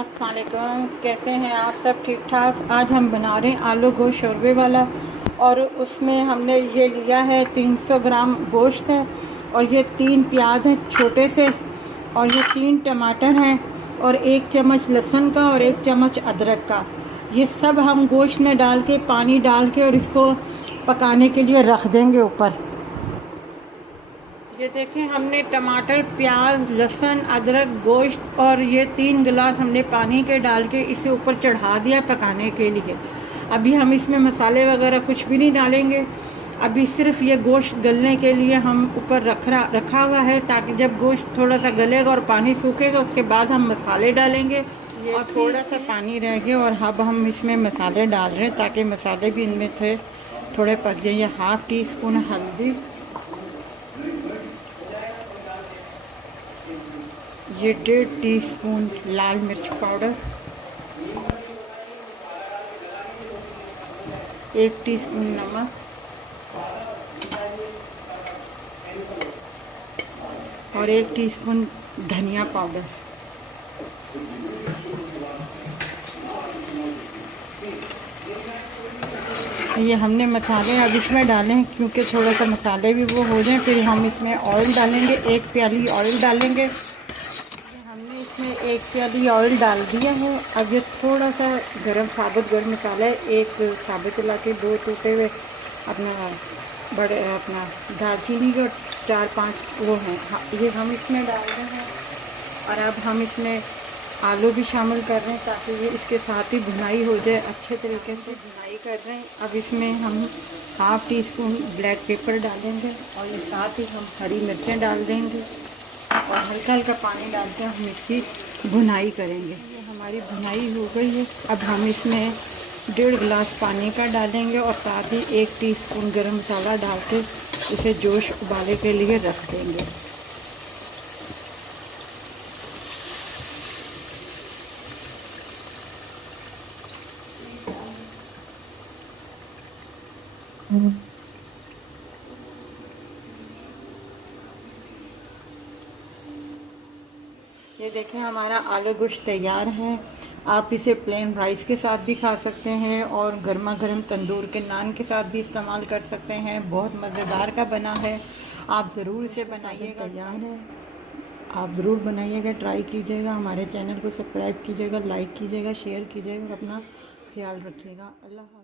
अस्सलाम वालेकुम, कैसे हैं आप सब? ठीक ठाक। आज हम बना रहे हैं आलू गोश्त शोरबे वाला। और उसमें हमने ये लिया है 300 ग्राम गोश्त है, और ये 3 प्याज हैं छोटे से, और ये 3 टमाटर हैं, और 1 चम्मच लहसुन का और 1 चम्मच अदरक का। ये सब हम गोश्त में डाल के पानी डाल के और इसको पकाने के लिए रख देंगे ऊपर। ये देखें, हमने टमाटर, प्याज, लहसुन, अदरक, गोश्त और ये 3 गिलास हमने पानी के डाल के इसे ऊपर चढ़ा दिया पकाने के लिए। अभी हम इसमें मसाले वगैरह कुछ भी नहीं डालेंगे। अभी सिर्फ ये गोश्त गलने के लिए हम ऊपर रखा हुआ है, ताकि जब गोश्त थोड़ा सा गलेगा और पानी सूखेगा उसके बाद हम मसाले डालेंगे। और थोड़ा सा पानी रह गया और अब हम इसमें मसाले डाल रहे हैं ताकि मसाले भी इनमें से थोड़े पक जाए। ये 1/2 टीस्पून हल्दी, ये 1.5 टीस्पून लाल मिर्च पाउडर, 1 टीस्पून नमक और 1 टीस्पून धनिया पाउडर। ये हमने मसाले अब इसमें डाले हैं क्योंकि थोड़ा सा मसाले भी वो हो जाएं। फिर हम इसमें ऑयल डालेंगे, 1 प्याली ऑयल डालेंगे। हमने इसमें 1 प्याली ऑयल डाल दिया है। अब ये थोड़ा सा साबुत गर्म मसाला है, 1 साबुत इलायची, 2 टूटे हुए अपना दालचीनी और 4-5 वो हैं, ये हम इसमें डाल रहे हैं। और अब हम इसमें आलू भी शामिल कर रहे हैं ताकि ये इसके साथ ही भुनाई हो जाए। अच्छे तरीके से भुनाई कर रहे हैं। अब इसमें हम 1/2 टीस्पून ब्लैक पेपर डालेंगे और ये साथ ही हम हरी मिर्चें डाल देंगे और हल्का हल्का पानी डाल के हम इसकी भुनाई करेंगे। ये हमारी भुनाई हो गई है। अब हम इसमें 1.5 गिलास पानी का डालेंगे और साथ ही 1 टीस्पून गरम मसाला डाल के इसे जोश उबाले के लिए रख देंगे। ये देखें, हमारा आलू गोश्त तैयार है। आप इसे प्लेन राइस के साथ भी खा सकते हैं और गर्मा गर्म तंदूर के नान के साथ भी इस्तेमाल कर सकते हैं। बहुत मज़ेदार का बना है, आप ज़रूर इसे बनाइएगा। तैयार है, आप ज़रूर बनाइएगा, ट्राई कीजिएगा। हमारे चैनल को सब्सक्राइब कीजिएगा, लाइक कीजिएगा, शेयर कीजिएगा और अपना ख्याल रखिएगा। अल्लाह।